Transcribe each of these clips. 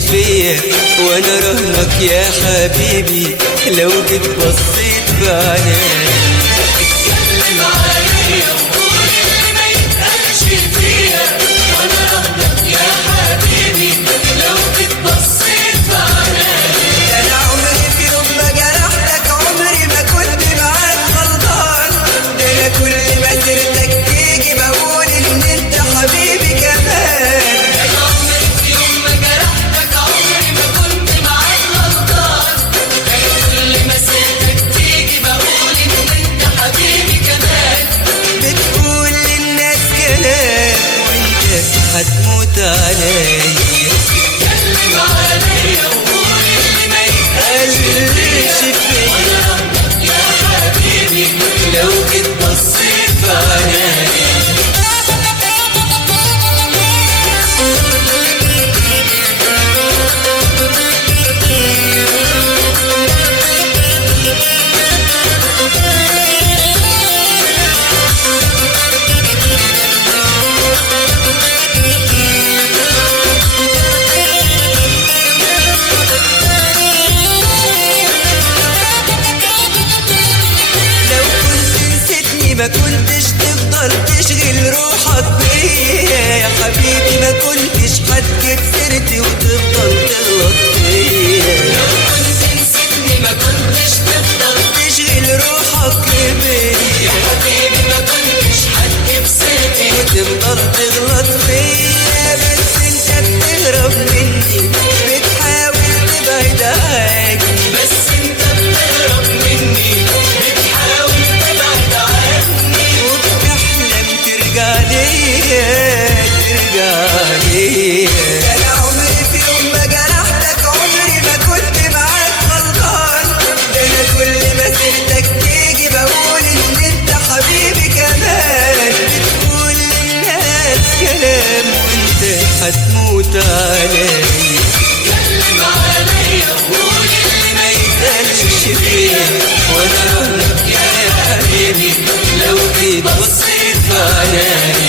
فيا وانا رهنك يا حبيبي لو جيت بصيت في عينيا. اتكلم عليا وقول اللي ما يتقالش فيا وانا رهنك يا حبيبي لو جيت بصيت في عينيا. انا عمري في يوم ما جرحتك، عمري ما كنت معاك غلطان، ده انا كل ما سيرتك تيجي بقول ان انت حبيبي كمان. انا عمري في يوم ما جرحتك، عمري ما كنت معاك غلطان، انا كل ما سيرتك تيجي بقول ان انت حبيبي كمان. بتقول للناس كلام وانت هتموت عليا. اتكلم عليا وقول اللي ما يتقالش فيا وانا رهنك يا حبيبي لو جيت بصيت في عينيا. ما كنتش تفضل تشغل روحك بيا يا حبيبي، ما كنتش هتجيب سيرتي وتفضل تغلط فيا. لو كنت نسيتني ما كنتش تفضل تشغل روحك بيا يا حبيبي، ما كنتش هتجيب سيرتي وتفضل تغلط فيا. بس انت بتهرب مني، بتحاول تبعد عني، بس انت بتهرب مني بتحاول تبعد عني وبتحلم ترجع ليا ترجع ليا. انا عمري في يوم ما جرحتك، عمري ما كنت معاك غلطان، ده انا كل ما سيرتك تيجي بقول ان انت حبيبي كمان. بتقول للناس كلام وانت هتموت عليا. اتكلم عليا وقول اللي ما قالش فيا وانا رهنك يا حبيبي لو جيت بصيت في عينيا.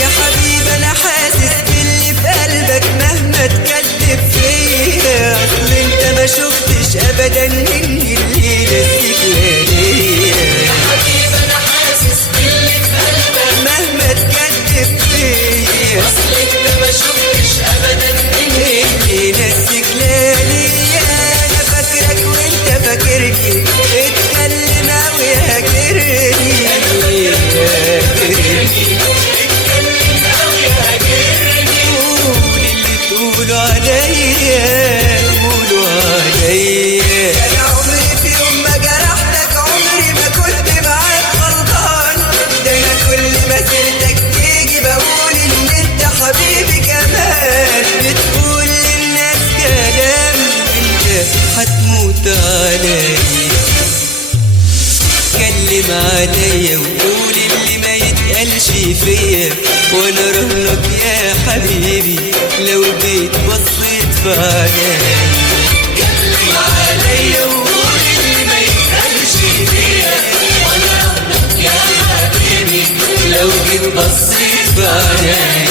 يا حبيبي انا حاسس باللي في قلبك مهما تكذب فيا، اصل انت ما شفتش ابدا مني الليله استقلاليه. يا حبيبي انا حاسس باللي في قلبك مهما تكذب فيا، اصل انت ما شفتش ابدا مني الليله استقلاليه. انا فاكرك وانت فاكرني، اتكلم اوي هاجرني اتكلم قوي هاجرني. قول اللي تقولوا عليا قولوا عليا. انا عمري في يوم ما جرحتك، عمري ما كنت معاك غلطان، ده انا كل ما سيرتك تيجي بقول ان انت حبيبي كمان. بتقول للناس كلام انت هتموت عليا. اتكلم عليا وقول اللي ما يتقالش فيا وانا رهنك يا حبيبي لو جيت بصيت في عينيا. اتكلم عليا وقول اللي ما يتقالش فيا وانا رهنك يا حبيبي لو جيت بصيت في عينيا.